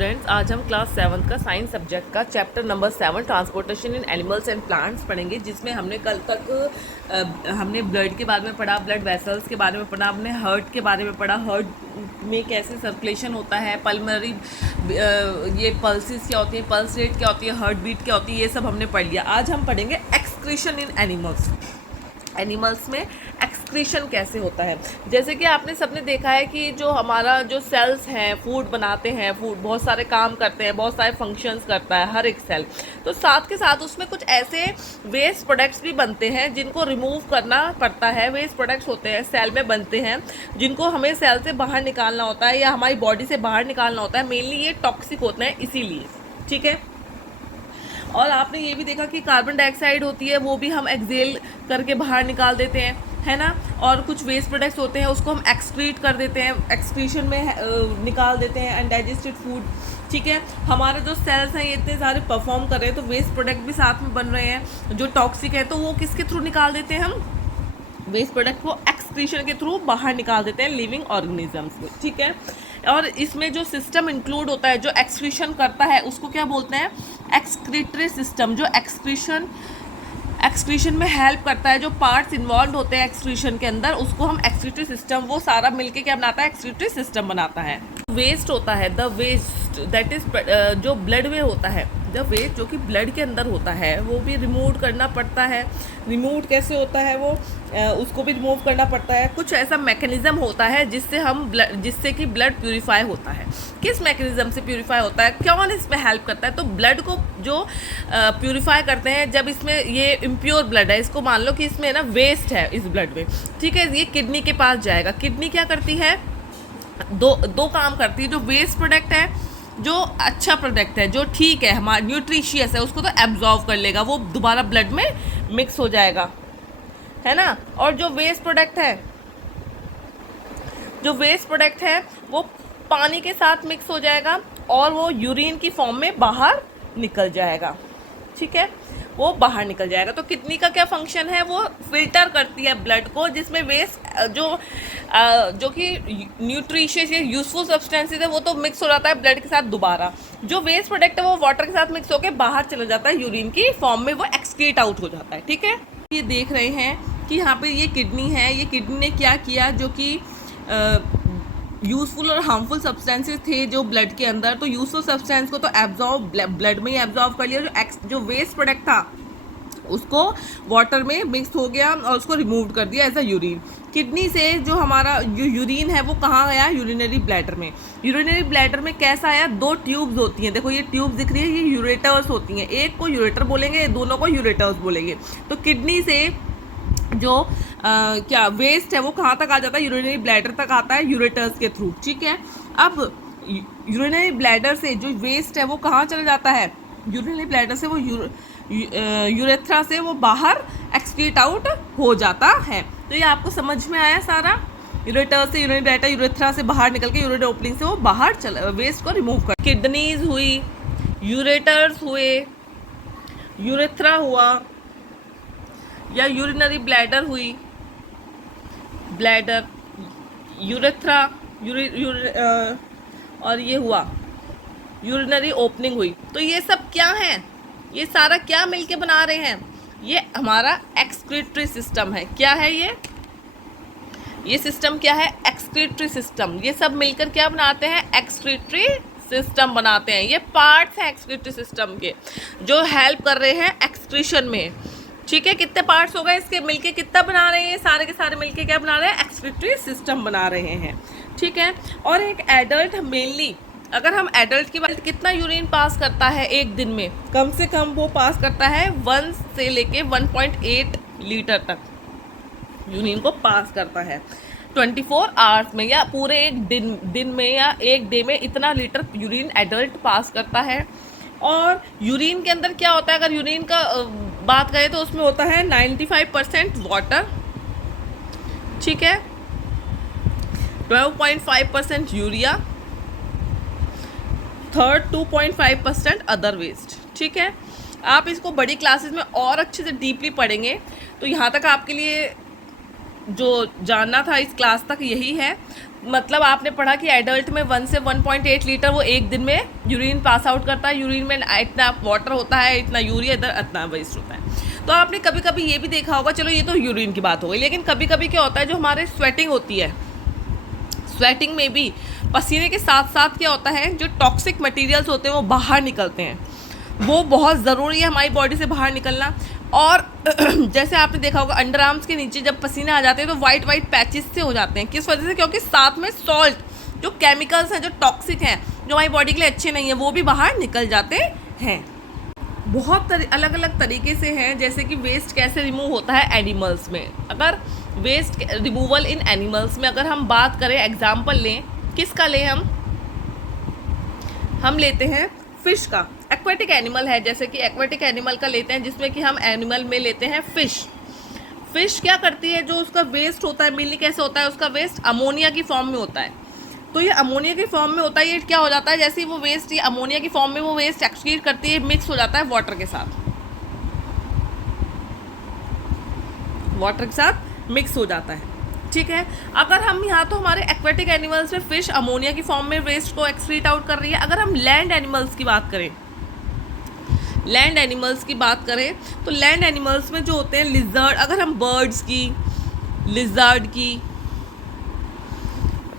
Students, आज हम class 7 का साइंस सब्जेक्ट का chapter number 7 transportation in animals and plants पढ़ेंगे, जिसमें हमने कल तक हमने ब्लड के बारे में पढ़ा, ब्लड वेसल्स के बारे में पढ़ा, हमने हार्ट के बारे में पढ़ा, हार्ट में कैसे सर्कुलेशन होता है, पल्मनरी ये पल्सेस क्या होती है, पल्स रेट क्या होती है, हार्ट बीट क्या होती है, ये सब हमने पढ़ लिया। आज हम पढ़ेंगे एक्सक्रीशन इन एनिमल्स में एक्सक्रीशन कैसे होता है। जैसे कि आपने सबने देखा है कि जो हमारा जो सेल्स हैं, फूड बनाते हैं, फूड बहुत सारे काम करते हैं, बहुत सारे फंक्शंस करता है हर एक सेल। तो साथ के साथ उसमें कुछ ऐसे वेस्ट प्रोडक्ट्स भी बनते हैं जिनको रिमूव करना पड़ता है। वेस्ट प्रोडक्ट्स होते हैं सेल में बनते हैं, जिनको हमें सेल से बाहर निकालना होता है या हमारी बॉडी से बाहर निकालना होता है। मेनली ये टॉक्सिक होते हैं इसीलिए, ठीक है। और आपने ये भी देखा कि कार्बन डाइऑक्साइड होती है, वो भी हम एक्सेल करके बाहर निकाल देते हैं, है ना। और कुछ वेस्ट प्रोडक्ट्स होते हैं उसको हम एक्सक्रीट कर देते हैं, एक्सक्रीशन में निकाल देते हैं अनडाइजेस्टेड फूड, ठीक है। हमारे जो सेल्स हैं ये इतने सारे परफॉर्म कर रहे हैं, तो वेस्ट प्रोडक्ट भी साथ में बन रहे हैं जो टॉक्सिक है, तो वो किसके थ्रू निकाल देते हैं हम, वेस्ट प्रोडक्ट को एक्सक्रीशन के थ्रू बाहर निकाल देते हैं लिविंग ऑर्गेनिजम्स में, ठीक है। और इसमें जो सिस्टम इंक्लूड होता है जो एक्सक्रीशन करता है उसको क्या बोलते हैं, एक्सक्रीटरी सिस्टम। जो एक्सक्रीशन में हेल्प करता है, जो पार्ट्स इन्वॉल्व होते हैं एक्सक्रीशन के अंदर, उसको हम एक्सक्रीटरी सिस्टम, वो सारा मिलके क्या बनाता है, एक्सक्रीटरी सिस्टम बनाता है। वेस्ट होता है, द वेस्ट दैट इज जो ब्लड में होता है, द वेस्ट जो कि ब्लड के अंदर होता है, वो भी रिमूव करना पड़ता है। रिमूव कैसे होता है, वो उसको भी रिमूव करना पड़ता है। कुछ ऐसा मैकेनिज्म होता है जिससे कि ब्लड प्यूरिफाई होता है। किस मैकेनिज्म से प्यूरिफाई होता है, कौन इसमें हेल्प करता है, तो ब्लड को जो प्यूरिफाई करते हैं, जब इसमें ये इम्प्योर ब्लड है, इसको मान लो कि इसमें ना वेस्ट है इस ब्लड में, ठीक है, ये किडनी के पास जाएगा। किडनी क्या करती है, दो काम करती है। जो वेस्ट प्रोडक्ट है, जो अच्छा प्रोडक्ट है, जो ठीक है, हमारा न्यूट्रिशियस है, उसको तो एब्जॉर्व कर लेगा, वो दोबारा ब्लड में मिक्स हो जाएगा, है ना। और जो वेस्ट प्रोडक्ट है वो पानी के साथ मिक्स हो जाएगा और वो यूरिन की फॉर्म में बाहर निकल जाएगा, ठीक है, वो बाहर निकल जाएगा। तो किडनी का क्या फंक्शन है, वो फिल्टर करती है ब्लड को, जिसमें वेस्ट जो कि न्यूट्रिशियस या यूजफुल सब्सटेंसेस है वो तो मिक्स हो जाता है ब्लड के साथ दोबारा। जो वेस्ट प्रोडक्ट है वो वाटर के साथ मिक्स होकर बाहर चला जाता है, यूरिन की फॉर्म में वो एक्सक्रीट आउट हो जाता है, ठीक है। ये देख रहे हैं कि यहाँ पे ये किडनी है, ये किडनी ने क्या किया, जो कि यूज़फुल और हार्मफुल सब्सटेंसेस थे जो ब्लड के अंदर, तो यूज़फुल सब्सटेंस को तो एब्जॉर्ब ब्लड में ही एब्जॉर्ब कर लिया, जो वेस्ट प्रोडक्ट था उसको वाटर में मिक्स हो गया और उसको रिमूव कर दिया एज अ यूरिन। किडनी से जो हमारा जो यूरिन है वो कहाँ आया, यूरिनरी ब्लैडर में। यूरिनरी ब्लैडर में कैसा आया, दो ट्यूब्स होती हैं, देखो ये ट्यूब्स दिख रही है, ये यूरेटर्स होती हैं, एक को यूरेटर बोलेंगे, दोनों को यूरेटर्स बोलेंगे। तो किडनी से जो क्या वेस्ट है वो कहाँ तक आ जाता है, यूरिनरी ब्लैडर तक आता है यूरेटर्स के थ्रू, ठीक है। अब यूरिनरी ब्लैडर से जो वेस्ट है वो कहाँ चला जाता है, यूरिनरी ब्लैडर से वो यूरेथ्रा से वो बाहर एक्सक्रीट आउट हो जाता है। तो ये आपको समझ में आया सारा, यूरेटर से यूरिनरी ब्लैडर, यूरेथ्रा से बाहर निकल के यूरिनरी ओपनिंग से वो बाहर वेस्ट को रिमूव कर। किडनीज हुई, यूरेटर्स हुए, यूरेथ्रा हुआ या यूरिनरी ब्लैडर हुई, ब्लैडर, यूरेथ्रा, और ये हुआ यूरिनरी ओपनिंग हुई। तो ये सब क्या है, ये सारा क्या मिलके बना रहे हैं, ये हमारा एक्सक्रीटरी सिस्टम है। क्या है ये सिस्टम क्या है, एक्सक्रीटरी सिस्टम। ये सब मिलकर क्या बनाते हैं, एक्सक्रीटरी सिस्टम बनाते हैं। ये पार्ट्स हैं एक्सक्रीटरी सिस्टम के जो हेल्प कर रहे हैं एक्सक्रीशन में, ठीक है। कितने पार्ट्स हो गए इसके मिलके, कितना बना रहे हैं, सारे के सारे मिलके क्या बना रहे हैं, एक्सक्रीटरी सिस्टम बना रहे हैं, ठीक है। और एक एडल्ट, मेनली अगर हम एडल्ट की बात, कितना यूरिन पास करता है एक दिन में, कम से कम वो पास करता है 1 से लेके 1.8 लीटर तक यूरिन को पास करता है 24 आवर्स में, या पूरे एक दिन में या एक डे में इतना लीटर यूरिन एडल्ट पास करता है। और यूरिन के अंदर क्या होता है, अगर यूरिन का बात करें तो उसमें होता है 95% वाटर, ठीक है, 12.5% यूरिया, 2.5% अदर वेस्ट, ठीक है। आप इसको बड़ी क्लासेस में और अच्छे से डीपली पढ़ेंगे, तो यहाँ तक आपके लिए जो जानना था इस क्लास तक यही है। मतलब आपने पढ़ा कि एडल्ट में 1 से 1.8 लीटर वो एक दिन में यूरिन पास आउट करता है। यूरिन में इतना वाटर होता है, इतना यूरिया इधर इतना वेस्ट होता है। तो आपने कभी कभी ये भी देखा होगा, चलो ये तो यूरिन की बात हो गई, लेकिन कभी कभी क्या होता है, जो हमारे स्वेटिंग होती है, स्वेटिंग में भी पसीने के साथ साथ क्या होता है, जो टॉक्सिक मटेरियल्स होते हैं वो बाहर निकलते हैं। वो बहुत ज़रूरी है हमारी बॉडी से बाहर निकलना। और जैसे आपने देखा होगा अंडर आर्म्स के नीचे जब पसीने आ जाते हैं तो वाइट वाइट पैचेस से हो जाते हैं। किस वजह से? क्योंकि साथ में सॉल्ट, जो केमिकल्स हैं, जो टॉक्सिक हैं, जो हमारी बॉडी के लिए अच्छे नहीं है, वो भी बाहर निकल जाते हैं। बहुत अलग अलग तरीके से हैं, जैसे कि वेस्ट कैसे रिमूव होता है एनिमल्स में। अगर वेस्ट रिमूवल इन एनिमल्स में अगर हम बात करें, एग्जाम्पल लें, किसका लें हम लेते हैं फिश का। एक्वेटिक एनिमल है, जैसे कि एक्वेटिक एनिमल का लेते हैं, जिसमें कि हम एनिमल में लेते हैं फिश। फिश क्या करती है, जो उसका वेस्ट होता है, मेनली कैसे होता है, उसका वेस्ट अमोनिया की फॉर्म में होता है। तो ये अमोनिया की फॉर्म में होता है, ये क्या हो जाता है, जैसे ही वो वेस्ट, ये अमोनिया की फॉर्म में वो वेस्ट एक्सक्रीट करती है, मिक्स हो जाता है वाटर के साथ, वाटर के साथ मिक्स हो जाता है। ठीक है। अगर हम यहाँ तो हमारे एक्वेटिक एनिमल्स में फिश अमोनिया की फॉर्म में वेस्ट को एक्सक्रीट आउट कर रही है। अगर हम लैंड एनिमल्स की बात करें, लैंड एनिमल्स की बात करें तो लैंड एनिमल्स में जो होते हैं लिजर्ड, अगर हम बर्ड्स की,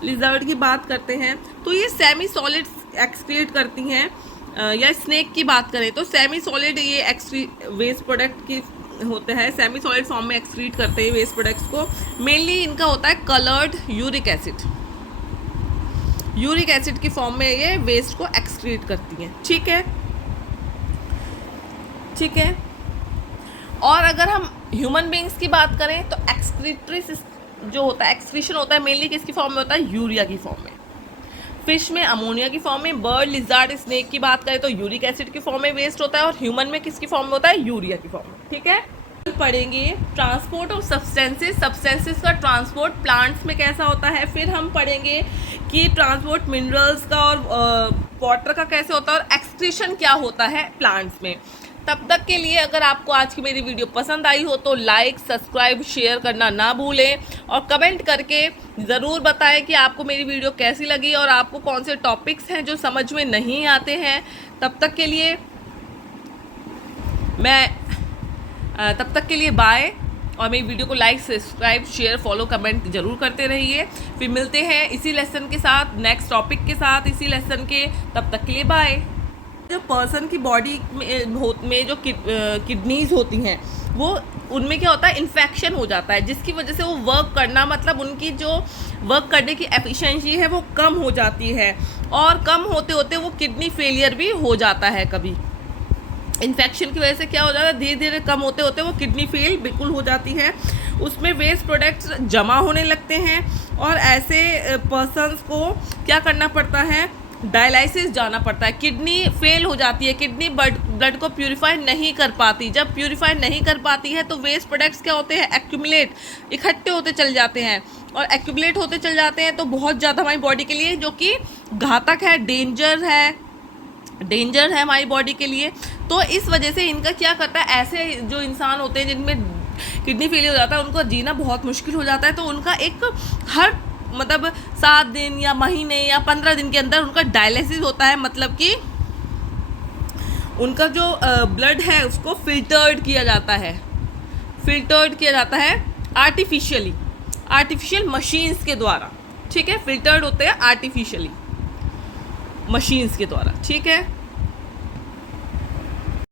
लिजर्ड की बात करते हैं तो ये सेमी सॉलिड एक्सक्रीट करती हैं। या स्नेक की बात करें तो सेमी सॉलिड ये वेस्ट प्रोडक्ट की होते हैं, सेमी सॉलिड फॉर्म में एक्सक्रीट करते हैं वेस्ट प्रोडक्ट्स को। मेनली इनका होता है coloured uric acid, uric acid की फॉर्म में ये वेस्ट को एक्सक्रीट करती हैं। ठीक है, ठीक है। और अगर हम ह्यूमन बीइंग्स की बात करें तो एक्सक्रीटरी जो होता है, एक्सक्रीशन होता है, मेनली किसकी फॉर्म में होता है, यूरिया की फॉर्म में। फिश में अमोनिया की फॉर्म में, बर्ड, लिजार्ड, स्नेक की बात करें तो यूरिक एसिड की फॉर्म में वेस्ट होता है, और ह्यूमन में किसकी फॉर्म में होता है, यूरिया की फॉर्म में। ठीक है। पढ़ेंगे ट्रांसपोर्ट ऑफ सब्सटेंसेस का ट्रांसपोर्ट प्लांट्स में कैसा होता है। फिर हम पढ़ेंगे कि ट्रांसपोर्ट मिनरल्स का और वाटर का कैसे होता है, और एक्सक्रीशन क्या होता है प्लांट्स में। तब तक के लिए अगर आपको आज की मेरी वीडियो पसंद आई हो तो लाइक, सब्सक्राइब, शेयर करना ना भूलें, और कमेंट करके ज़रूर बताएं कि आपको मेरी वीडियो कैसी लगी और आपको कौन से टॉपिक्स हैं जो समझ में नहीं आते हैं। तब तक के लिए बाय, और मेरी वीडियो को like, subscribe, share, follow, comment जरूर करते रहिए। फिर मिलते हैं इसी लेसन के साथ, नेक्स्ट टॉपिक के साथ इसी लेसन के। तब तक के लिए बाय। जो पर्सन की बॉडी में जो किडनीज होती हैं, वो उनमें क्या होता है, इन्फेक्शन हो जाता है, जिसकी वजह से वो वर्क करना, मतलब उनकी जो वर्क करने की एफिशिएंसी है वो कम हो जाती है, और कम होते होते वो किडनी फेलियर भी हो जाता है। कभी इन्फेक्शन की वजह से क्या हो जाता है, धीरे धीरे कम होते होते वो किडनी फेल बिल्कुल हो जाती है। उसमें वेस्ट प्रोडक्ट्स जमा होने लगते हैं, और ऐसे पर्सन्स को क्या करना पड़ता है, डायलिसिस जाना पड़ता है। किडनी फेल हो जाती है, किडनी ब्लड को प्यूरिफाई नहीं कर पाती। जब प्यूरिफाई नहीं कर पाती है तो वेस्ट प्रोडक्ट्स क्या होते हैं, एक्यूमुलेट, इकट्ठे होते चल जाते हैं, और एक्यूमुलेट होते चल जाते हैं तो बहुत ज़्यादा हमारी बॉडी के लिए, जो कि घातक है, डेंजर है हमारी बॉडी के लिए। तो इस वजह से इनका क्या करता है, ऐसे जो इंसान होते हैं जिनमें किडनी फेलियर हो जाता है, उनको जीना बहुत मुश्किल हो जाता है। तो उनका एक हर 7 दिन या महीने या 15 दिन के अंदर उनका डायलिसिस होता है। मतलब कि उनका जो ब्लड है उसको फिल्टर्ड किया जाता है आर्टिफिशियल मशीन्स के द्वारा। ठीक है, फिल्टर्ड होते हैं आर्टिफिशियली मशीन्स के द्वारा। ठीक है।